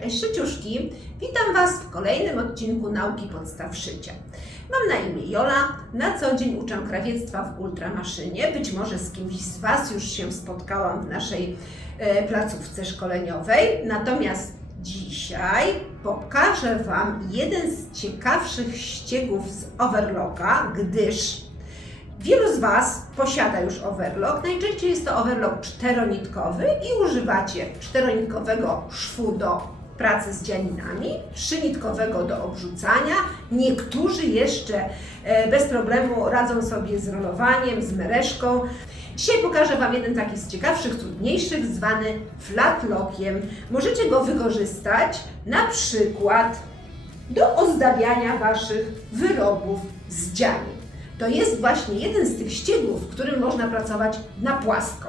Cześć szyciuszki, witam Was w kolejnym odcinku Nauki Podstaw Szycia. Mam na imię Jola, na co dzień uczę krawiectwa w ultramaszynie. Być może z kimś z Was już się spotkałam w naszej e, placówce szkoleniowej. Natomiast dzisiaj pokażę Wam jeden z ciekawszych ściegów z overlocka, gdyż Wielu z Was posiada już overlock. Najczęściej jest to overlock czteronitkowy i używacie czteronitkowego szwu do pracy z dzianinami, trzynitkowego do obrzucania. Niektórzy jeszcze e, bez problemu radzą sobie z rolowaniem, z mereszką. Dzisiaj pokażę Wam jeden taki z ciekawszych, trudniejszych, zwany flatlockiem. Możecie go wykorzystać na przykład do ozdabiania Waszych wyrobów z dzianin. To jest właśnie jeden z tych ściegów, w którym można pracować na płasko.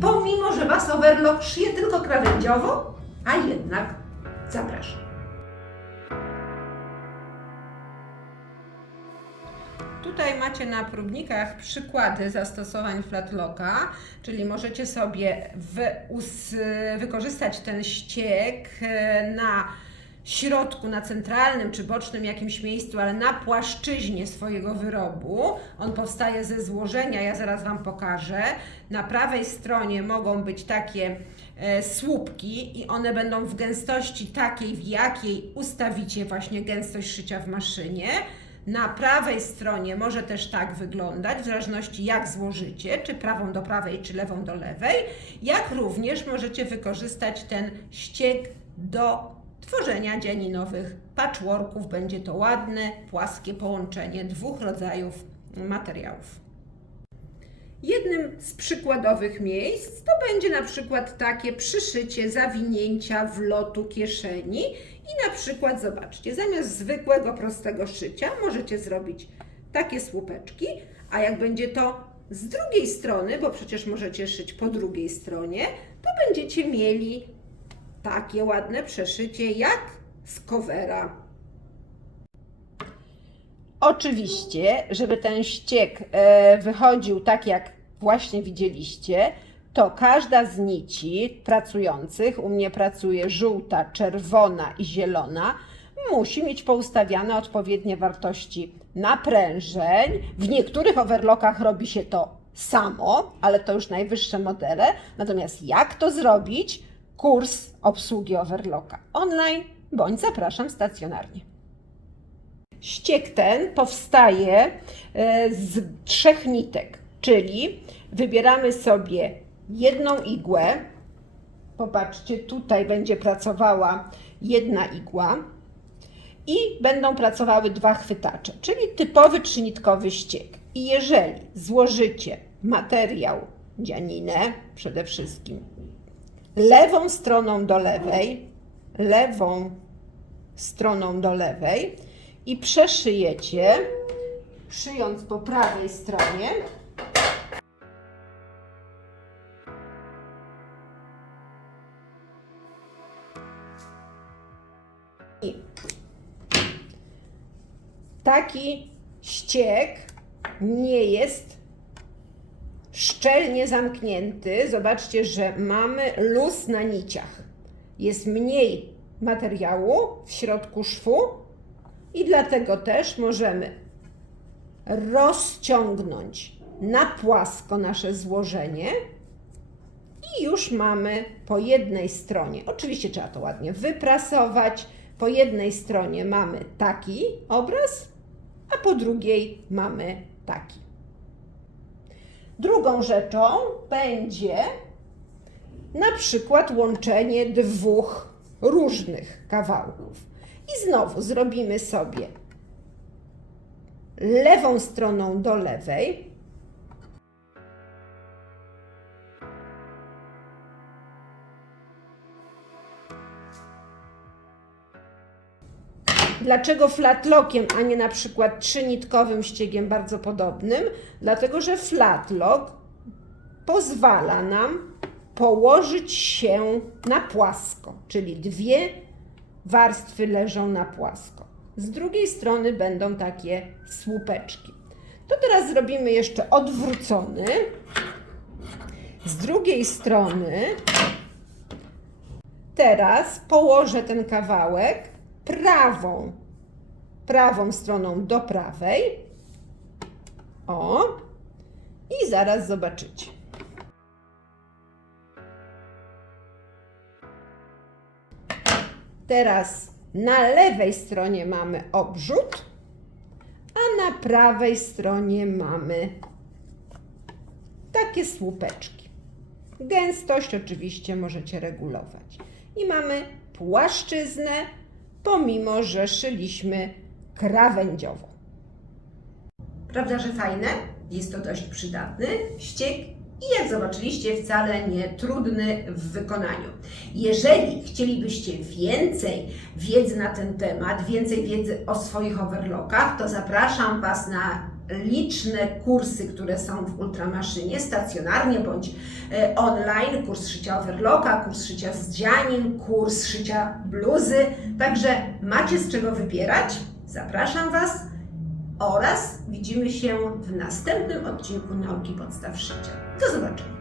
Pomimo, że Was overlock szyje tylko krawędziowo, a jednak zapraszam. Tutaj macie na próbnikach przykłady zastosowań flatlocka, czyli możecie sobie wykorzystać ten ścieg e, na środku, na centralnym czy bocznym jakimś miejscu, ale na płaszczyźnie swojego wyrobu. On powstaje ze złożenia, ja zaraz Wam pokażę. Na prawej stronie mogą być takie e, słupki i one będą w gęstości takiej, w jakiej ustawicie właśnie gęstość szycia w maszynie. Na prawej stronie może też tak wyglądać, w zależności jak złożycie, czy prawą do prawej, czy lewą do lewej, jak również możecie wykorzystać ten ścieg do tworzenia dzianinowych patchworków. Będzie to ładne, płaskie połączenie dwóch rodzajów materiałów. Jednym z przykładowych miejsc to będzie na przykład takie przyszycie zawinięcia wlotu kieszeni i na przykład zobaczcie, zamiast zwykłego prostego szycia możecie zrobić takie słupeczki, a jak będzie to z drugiej strony, bo przecież możecie szyć po drugiej stronie, to będziecie mieli takie ładne przeszycie jak z covera. Oczywiście, żeby ten ściek e, wychodził tak, jak właśnie widzieliście, to każda z nici pracujących, u mnie pracuje żółta, czerwona i zielona, musi mieć poustawiane odpowiednie wartości naprężeń. W niektórych overlockach robi się to samo, ale to już najwyższe modele. Natomiast jak to zrobić? Kurs obsługi overlocka online bądź zapraszam stacjonarnie. Ściek ten powstaje e, z trzech nitek, czyli wybieramy sobie jedną igłę. Popatrzcie, tutaj będzie pracowała jedna igła i będą pracowały dwa chwytacze, czyli typowy trzynitkowy ściek. I jeżeli złożycie materiał dzianinę, przede wszystkim lewą stroną do lewej, lewą stroną do lewej i przeszyjecie, szyjąc po prawej stronie. Taki ściek nie jest szczelnie zamknięty. Zobaczcie, że mamy luz na niciach. Jest mniej materiału w środku szwu i dlatego też możemy rozciągnąć na płasko nasze złożenie i już mamy po jednej stronie, oczywiście trzeba to ładnie wyprasować, po jednej stronie mamy taki obraz, a po drugiej mamy taki. Drugą rzeczą będzie na przykład łączenie dwóch różnych kawałków. I znowu zrobimy sobie lewą stroną do lewej. Dlaczego flatlockiem, a nie na przykład trzynitkowym ściegiem bardzo podobnym? Dlatego, że flatlock pozwala nam położyć się na płasko, czyli dwie warstwy leżą na płasko. Z drugiej strony będą takie słupeczki. To teraz zrobimy jeszcze odwrócony. Z drugiej strony teraz położę ten kawałek prawą, prawą stroną do prawej. O, i zaraz zobaczycie. Teraz na lewej stronie mamy obrzód, a na prawej stronie mamy takie słupeczki. Gęstość oczywiście możecie regulować. I mamy płaszczyznę, pomimo że szyliśmy krawędziowo. Prawda, że fajne? Jest to dość przydatny ściek i jak zobaczyliście wcale nie trudny w wykonaniu. Jeżeli chcielibyście więcej wiedzy na ten temat, więcej wiedzy o swoich overlockach, to zapraszam Was na liczne kursy, które są w Ultramaszynie, stacjonarnie bądź e, online, kurs szycia overlocka, kurs szycia z dzianin, kurs szycia bluzy, także macie z czego wybierać. Zapraszam Was oraz widzimy się w następnym odcinku Nauki Podstaw Szycia. Do zobaczenia.